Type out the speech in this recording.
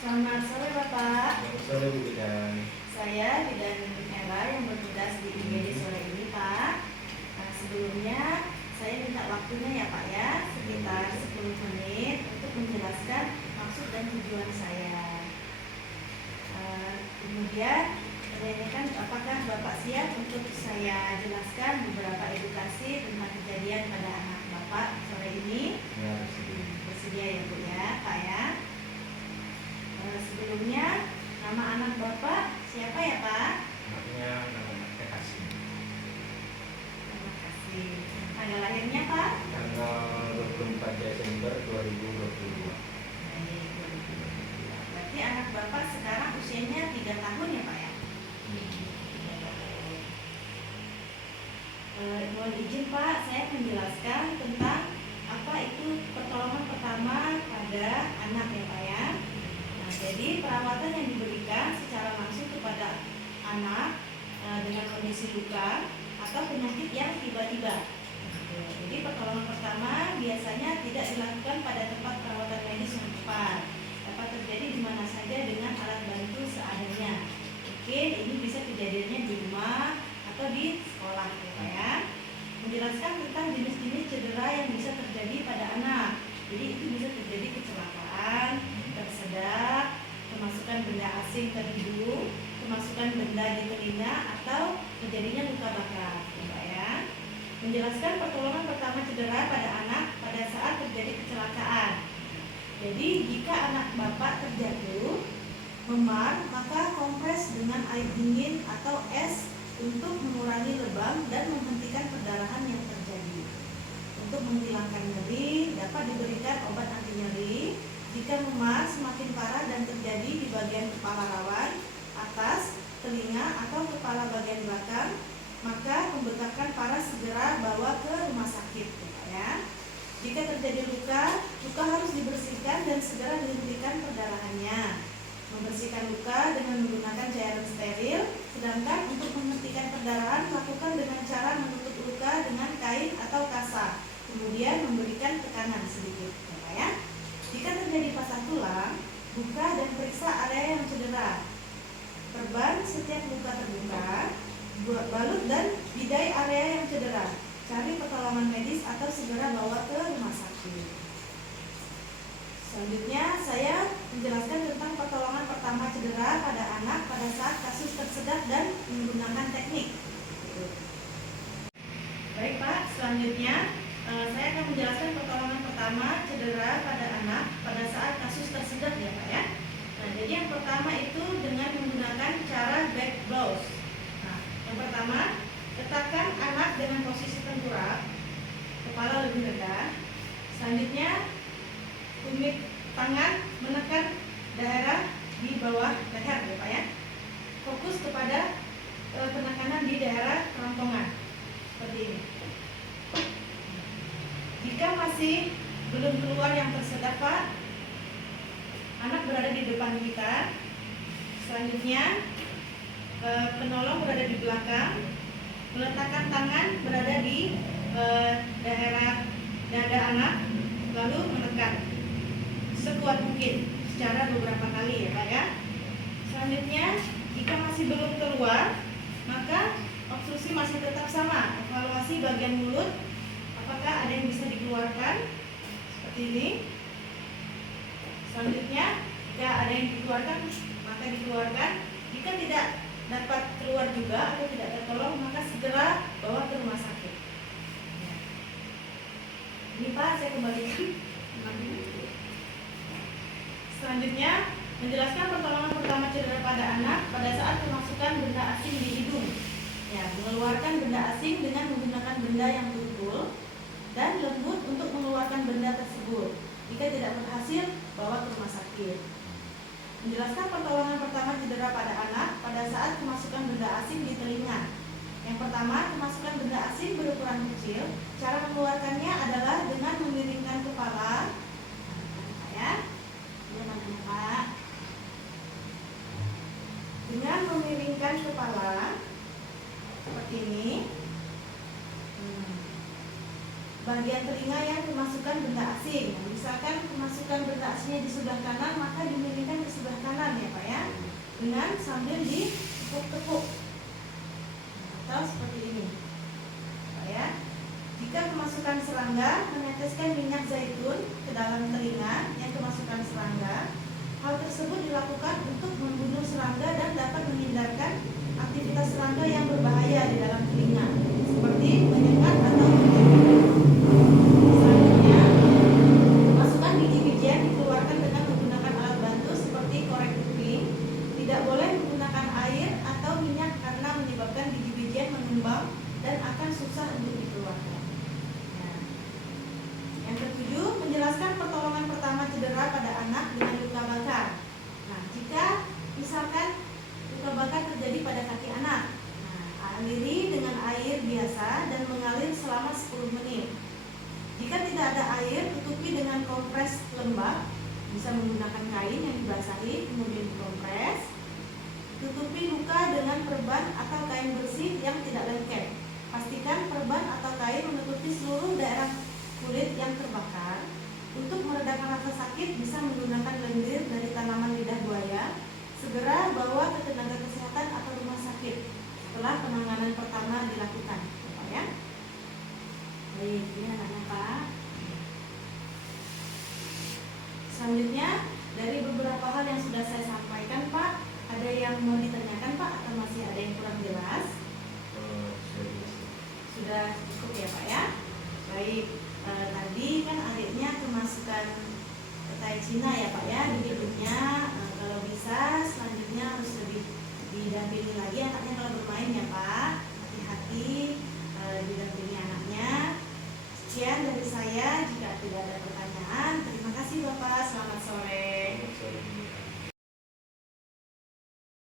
Selamat sore Bapak. Selamat sore Bu Bidan. Saya Bidan Era yang bertugas di IGD sore ini Pak. Sebelumnya saya minta waktunya ya Pak ya, sekitar 10 menit untuk menjelaskan maksud dan tujuan saya. Kemudian menanyakan apakah Bapak siap untuk saya jelaskan beberapa edukasi tentang kejadian pada anak Bapak sore ini. Ya, bersedia. Bersedia ya Bu ya Pak ya. Sebelumnya nama anak Bapak siapa ya Pak? Anaknya namanya Kasih. Terima kasih. Tanggal lahirnya Pak? Tanggal 24 Desember 2022. Baik, 2022. Berarti anak Bapak sekarang usianya 3 tahun ya Pak ya? Mohon izin Pak, saya menjelaskan tentang apa itu pertolongan pertama pada anak ya Pak ya. Nah, jadi perawatan yang diberikan secara langsung kepada anak dengan kondisi luka atau penyakit yang tiba-tiba. Jadi pertolongan pertama biasanya tidak dilakukan pada tempat perawatan medis yang tepat. Dapat terjadi di mana saja dengan alat bantu seadanya. Mungkin ini bisa kejadiannya di rumah atau di sekolah ya Pak ya. Menjelaskan tentang jenis-jenis cedera yang bisa terjadi pada anak. Jadi itu bisa terjadi kecelakaan, tersedak, kemasukan benda asing ke hidung, kemasukan benda di telinga, atau terjadinya luka bakar ya Pak ya. Menjelaskan pertolongan pertama cedera pada anak pada saat terjadi kecelakaan. Jadi jika anak Bapak terjatuh, memar, maka kompres dengan air dingin atau es untuk mengurangi lebam dan menghentikan perdarahan yang terjadi. Untuk menghilangkan nyeri, dapat diberikan obat anti nyeri. Jika memar semakin parah dan terjadi di bagian kepala rawan, atas, telinga, atau kepala bagian belakang, maka pembekakan parah segera bawa ke rumah sakit ya. Jika terjadi luka harus dibersihkan dan segera dihentikan perdarahannya. Membersihkan luka dengan menggunakan cairan steril, sedangkan untuk menghentikan perdarahan lakukan dengan cara menutup luka dengan kain atau kasa, kemudian memberikan tekanan sedikit ya. Jika terjadi patah tulang, buka dan periksa area yang cedera. Perban setiap luka terbuka, balut dan bidai area yang cedera. Cari pertolongan medis atau segera bawa ke rumah sakit. Selanjutnya saya menjelaskan tentang pertolongan pertama cedera pada anak pada saat kasus tersedak dan menggunakan teknik. Baik Pak, selanjutnya saya akan menjelaskan pertolongan pertama cedera pada anak pada saat kasus tersedak ya Pak ya. Nah, jadi yang pertama itu dengan menggunakan cara back blows. Nah, yang pertama, letakkan anak dengan posisi tengkurap, kepala lebih rendah. Selanjutnya, tumit tangan menekan daerah di bawah leher ya Pak ya. Fokus kepada penekanan di daerah kerongkongan seperti ini. Jika masih belum keluar yang tersedak Pak, anak berada di depan kita. Selanjutnya penolong berada di belakang. Meletakkan tangan berada di daerah dada anak, lalu menekan sekuat mungkin secara beberapa kali ya Pak ya. Selanjutnya jika masih belum keluar, maka obstruksi masih tetap sama. Evaluasi bagian mulut, apakah ada yang bisa dikeluarkan seperti ini. Selanjutnya jika ada yang dikeluarkan, maka dikeluarkan. Jika tidak dapat keluar juga atau tidak tertolong, maka segera bawa ke rumah sakit ya. Ini Pak, saya kembalikan. Selanjutnya menjelaskan pertolongan pertama cedera pada anak pada saat kemasukan benda asing di hidung ya. Mengeluarkan benda asing dengan menggunakan benda yang tutul dan lembut untuk mengeluarkan benda tersebut. Jika tidak berhasil, bawa ke rumah sakit. Menjelaskan pertolongan pertama cedera pada anak pada saat kemasukan benda asing di telinga. Yang pertama, kemasukan benda asing berukuran kecil. Cara mengeluarkannya adalah dengan memiringkan kepala ya. Pak. Dengan memiringkan kepala seperti ini. Bagian telinga yang kemasukan benda asing. Misalkan kemasukan benda asingnya di sebelah kanan, maka dimiringkan ke sebelah sambil ditepuk-tepuk atau seperti ini. Ya. Jika kemasukan serangga, meneteskan minyak zaitun ke dalam telinga yang kemasukan serangga